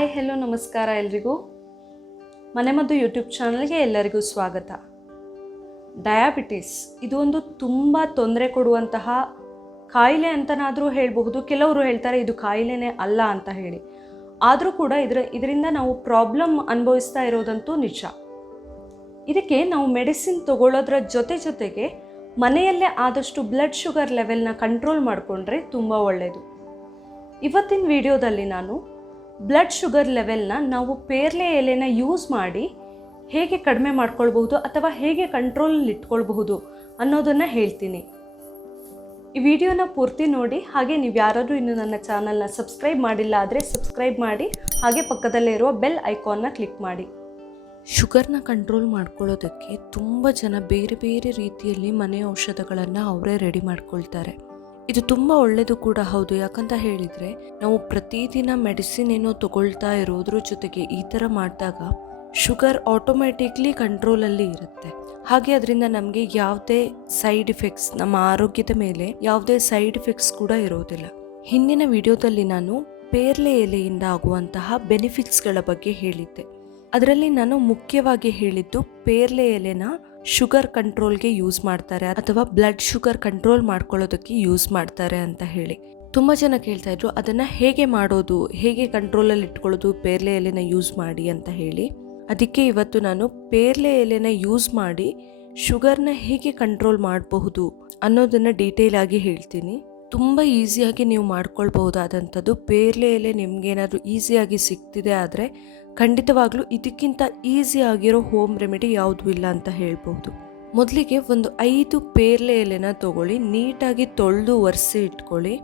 Hi hello ನಮಸ್ಕಾರ ಎಲ್ರಿಗೂ ಮನೆಮದ್ದು ಯೂಟ್ಯೂಬ್ ಚಾನಲ್ಗೆ ಎಲ್ಲರಿಗೂ ಸ್ವಾಗತ. ಡಯಾಬಿಟಿಸ್ ಇದು ಒಂದು ತುಂಬ ತೊಂದರೆ ಕೊಡುವಂತಹ ಕಾಯಿಲೆ ಅಂತನಾದರೂ ಹೇಳಬಹುದು. ಕೆಲವರು ಹೇಳ್ತಾರೆ ಇದು ಕಾಯಿಲೆನೇ ಅಲ್ಲ ಅಂತ ಹೇಳಿ. ಆದರೂ ಕೂಡ ಇದರಿಂದ ನಾವು ಪ್ರಾಬ್ಲಮ್ ಅನುಭವಿಸ್ತಾ ಇರೋದಂತೂ ನಿಜ. ಇದಕ್ಕೆ ನಾವು ಮೆಡಿಸಿನ್ ತಗೊಳ್ಳೋದ್ರ ಜೊತೆಗೆ ಮನೆಯಲ್ಲೇ ಆದಷ್ಟು ಬ್ಲಡ್ ಶುಗರ್ ಲೆವೆಲ್ನ ಕಂಟ್ರೋಲ್ ಮಾಡಿಕೊಂಡ್ರೆ ತುಂಬ ಒಳ್ಳೆಯದು. ಇವತ್ತಿನ ವಿಡಿಯೋದಲ್ಲಿ ನಾನು ಬ್ಲಡ್ ಶುಗರ್ ಲೆವೆಲ್ನ ನಾವು ಪೇರ್ಲೆ ಎಲೆನ ಯೂಸ್ ಮಾಡಿ ಹೇಗೆ ಕಡಿಮೆ ಮಾಡ್ಕೊಳ್ಬಹುದು ಅಥವಾ ಹೇಗೆ ಕಂಟ್ರೋಲಲ್ಲಿ ಇಟ್ಕೊಳ್ಬಹುದು ಅನ್ನೋದನ್ನು ಹೇಳ್ತೀನಿ. ಈ ವಿಡಿಯೋನ ಪೂರ್ತಿ ನೋಡಿ. ಹಾಗೆ ನೀವು ಯಾರಾದರೂ ಇನ್ನೂ ನನ್ನ ಚಾನಲ್ನ ಸಬ್ಸ್ಕ್ರೈಬ್ ಮಾಡಿಲ್ಲ ಆದರೆ ಸಬ್ಸ್ಕ್ರೈಬ್ ಮಾಡಿ, ಹಾಗೆ ಪಕ್ಕದಲ್ಲೇ ಇರುವ ಬೆಲ್ ಐಕಾನ್ನ ಕ್ಲಿಕ್ ಮಾಡಿ. ಶುಗರ್ನ ಕಂಟ್ರೋಲ್ ಮಾಡ್ಕೊಳ್ಳೋದಕ್ಕೆ ತುಂಬ ಜನ ಬೇರೆ ಬೇರೆ ರೀತಿಯಲ್ಲಿ ಮನೆ ಔಷಧಗಳನ್ನು ಅವರೇ ರೆಡಿ ಮಾಡ್ಕೊಳ್ತಾರೆ. ಇದು ತುಂಬ ಒಳ್ಳೆಯದು ಕೂಡ ಹೌದು. ಯಾಕಂತ ಹೇಳಿದರೆ ನಾವು ಪ್ರತಿದಿನ ಮೆಡಿಸಿನ್ ಏನೋ ತಗೊಳ್ತಾ ಇರೋದ್ರ ಜೊತೆಗೆ ಈ ಥರ ಮಾಡಿದಾಗ ಶುಗರ್ ಆಟೋಮ್ಯಾಟಿಕ್ಲಿ ಕಂಟ್ರೋಲಲ್ಲಿ ಇರುತ್ತೆ. ಹಾಗೆ ಅದರಿಂದ ನಮಗೆ ಯಾವುದೇ ಸೈಡ್ ಎಫೆಕ್ಟ್ಸ್, ನಮ್ಮ ಆರೋಗ್ಯದ ಮೇಲೆ ಯಾವುದೇ ಸೈಡ್ ಎಫೆಕ್ಟ್ಸ್ ಕೂಡ ಇರೋದಿಲ್ಲ. ಹಿಂದಿನ ವಿಡಿಯೋದಲ್ಲಿ ನಾನು ಪೇರ್ಲೆ ಎಲೆಯಿಂದ ಆಗುವಂತಹ ಬೆನಿಫಿಟ್ಸ್ಗಳ ಬಗ್ಗೆ ಹೇಳಿದ್ದೆ. ಅದರಲ್ಲಿ ನಾನು ಮುಖ್ಯವಾಗಿ ಹೇಳಿದ್ದು ಪೇರ್ಲೆ ಎಲೆನ ಶುಗರ್ ಕಂಟ್ರೋಲ್ಗೆ ಯೂಸ್ ಮಾಡ್ತಾರೆ ಅಥವಾ ಬ್ಲಡ್ ಶುಗರ್ ಕಂಟ್ರೋಲ್ ಮಾಡ್ಕೊಳ್ಳೋದಕ್ಕೆ ಯೂಸ್ ಮಾಡ್ತಾರೆ ಅಂತ ಹೇಳಿ. ತುಂಬ ಜನ ಕೇಳ್ತಾ ಇದ್ರು ಅದನ್ನು ಹೇಗೆ ಮಾಡೋದು, ಹೇಗೆ ಕಂಟ್ರೋಲಲ್ಲಿ ಇಟ್ಕೊಳ್ಳೋದು ಪೇರ್ಲೆ ಎಲೆನ ಯೂಸ್ ಮಾಡಿ ಅಂತ ಹೇಳಿ. ಅದಕ್ಕೆ ಇವತ್ತು ನಾನು ಪೇರ್ಲೆ ಎಲೆನ ಯೂಸ್ ಮಾಡಿ ಶುಗರ್ನ ಹೇಗೆ ಕಂಟ್ರೋಲ್ ಮಾಡಬಹುದು ಅನ್ನೋದನ್ನು ಡೀಟೇಲ್ ಆಗಿ ಹೇಳ್ತೀನಿ. ತುಂಬ ಈಸಿಯಾಗಿ ನೀವು ಮಾಡ್ಕೊಳ್ಬಹುದಾದಂಥದ್ದು. ಪೇರ್ಲೆ ಎಲೆ ನಿಮಗೇನಾದರೂ ಈಸಿಯಾಗಿ ಸಿಗ್ತಿದೆ ಆದರೆ ಖಂಡಿತವಾಗ್ಲೂ ಇದಕ್ಕಿಂತ ಈಸಿ ಆಗಿರೋ ಹೋಮ್ ರೆಮಿಡಿ ಯಾವುದೂ ಇಲ್ಲ ಅಂತ ಹೇಳ್ಬೋದು. ಮೊದಲಿಗೆ ಒಂದು 5 ಪೇರ್ಲೆ ಎಲೆನ ತಗೊಳ್ಳಿ, ನೀಟಾಗಿ ತೊಳೆದು ಒರೆಸಿ ಇಟ್ಕೊಳ್ಳಿ.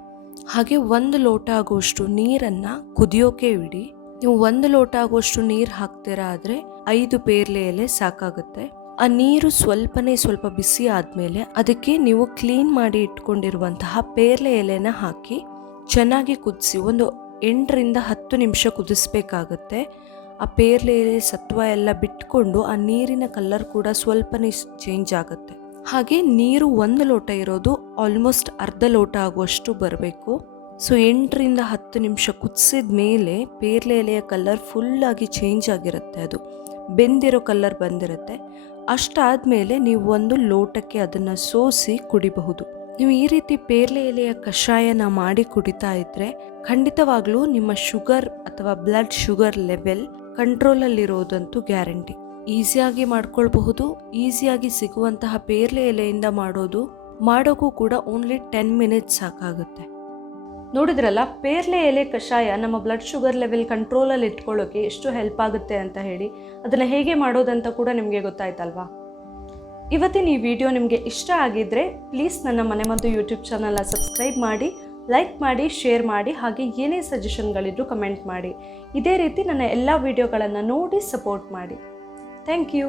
ಹಾಗೆ 1 ಲೋಟ ಆಗುವಷ್ಟು ನೀರನ್ನು ಕುದಿಯೋಕೆ ಇಡಿ. ನೀವು 1 ಲೋಟ ಆಗುವಷ್ಟು ನೀರು ಹಾಕ್ತೀರಾ ಆದರೆ 5 ಪೇರ್ಲೆ ಎಲೆ ಸಾಕಾಗುತ್ತೆ. ಆ ನೀರು ಸ್ವಲ್ಪ ಬಿಸಿ ಆದಮೇಲೆ ಅದಕ್ಕೆ ನೀವು ಕ್ಲೀನ್ ಮಾಡಿ ಇಟ್ಕೊಂಡಿರುವಂತಹ ಪೇರ್ಲೆ ಎಲೆನ ಹಾಕಿ ಚೆನ್ನಾಗಿ ಕುದಿಸಿ ಒಂದು 8 ರಿಂದ 10 ನಿಮಿಷ ಕುದಿಸ್ಬೇಕಾಗತ್ತೆ. ಆ ಪೇರ್ಲೆ ಎಲೆ ಸತ್ವ ಎಲ್ಲ ಬಿಟ್ಕೊಂಡು ಆ ನೀರಿನ ಕಲರ್ ಕೂಡ ಸ್ವಲ್ಪನೇ ಚೇಂಜ್ ಆಗುತ್ತೆ. ಹಾಗೆ ನೀರು 1 ಲೋಟ ಇರೋದು ಆಲ್ಮೋಸ್ಟ್ ಅರ್ಧ ಲೋಟ ಆಗುವಷ್ಟು ಬರಬೇಕು. ಸೊ 8 ರಿಂದ 10 ನಿಮಿಷ ಕುದಿಸಿದ ಮೇಲೆ ಪೇರ್ಲೆ ಎಲೆಯ ಕಲರ್ ಫುಲ್ಲಾಗಿ ಚೇಂಜ್ ಆಗಿರುತ್ತೆ, ಅದು ಬೆಂದಿರೋ ಕಲರ್ ಬಂದಿರುತ್ತೆ. ಅಷ್ಟಾದಮೇಲೆ ನೀವು 1 ಲೋಟಕ್ಕೆ ಅದನ್ನು ಸೋಸಿ ಕುಡಿಬಹುದು. ನೀವು ಈ ರೀತಿ ಪೇರ್ಲೆ ಎಲೆಯ ಕಷಾಯನ ಮಾಡಿ ಕುಡಿತಾ ಇದ್ರೆ ಖಂಡಿತವಾಗ್ಲೂ ನಿಮ್ಮ ಶುಗರ್ ಅಥವಾ ಬ್ಲಡ್ ಶುಗರ್ ಲೆವೆಲ್ ಕಂಟ್ರೋಲಲ್ಲಿರೋದಂತೂ ಗ್ಯಾರಂಟಿ. ಈಸಿಯಾಗಿ ಮಾಡ್ಕೊಳ್ಬಹುದು. ಈಸಿಯಾಗಿ ಸಿಗುವಂತಹ ಪೇರ್ಲೆ ಎಲೆಯಿಂದ ಮಾಡೋಕ್ಕೂ ಕೂಡ ಓನ್ಲಿ 10 ಮಿನಿಟ್ಸ್ ಸಾಕಾಗುತ್ತೆ. ನೋಡಿದ್ರಲ್ಲ, ಪೇರ್ಲೆ ಎಲೆ ಕಷಾಯ ನಮ್ಮ ಬ್ಲಡ್ ಶುಗರ್ ಲೆವೆಲ್ ಕಂಟ್ರೋಲಲ್ಲಿ ಇಟ್ಕೊಳ್ಳೋಕೆ ಎಷ್ಟು ಹೆಲ್ಪ್ ಆಗುತ್ತೆ ಅಂತ ಹೇಳಿ. ಅದನ್ನು ಹೇಗೆ ಮಾಡೋದಂತ ಕೂಡ ನಿಮಗೆ ಗೊತ್ತಾಯ್ತಲ್ವಾ. ಇವತ್ತಿನ ಈ ವಿಡಿಯೋ ನಿಮಗೆ ಇಷ್ಟ ಆಗಿದ್ದರೆ ಪ್ಲೀಸ್ ನನ್ನ ಮನೆಮದ್ದು ಯೂಟ್ಯೂಬ್ ಚಾನಲ್ನ ಸಬ್ಸ್ಕ್ರೈಬ್ ಮಾಡಿ, ಲೈಕ್ ಮಾಡಿ, ಶೇರ್ ಮಾಡಿ, ಹಾಗೆ ಏನೇ ಸಜೆಷನ್ಗಳಿದ್ರು ಕಮೆಂಟ್ ಮಾಡಿ. ಇದೇ ರೀತಿ ನನ್ನ ಎಲ್ಲ ವಿಡಿಯೋಗಳನ್ನು ನೋಡಿ ಸಪೋರ್ಟ್ ಮಾಡಿ. Thank you.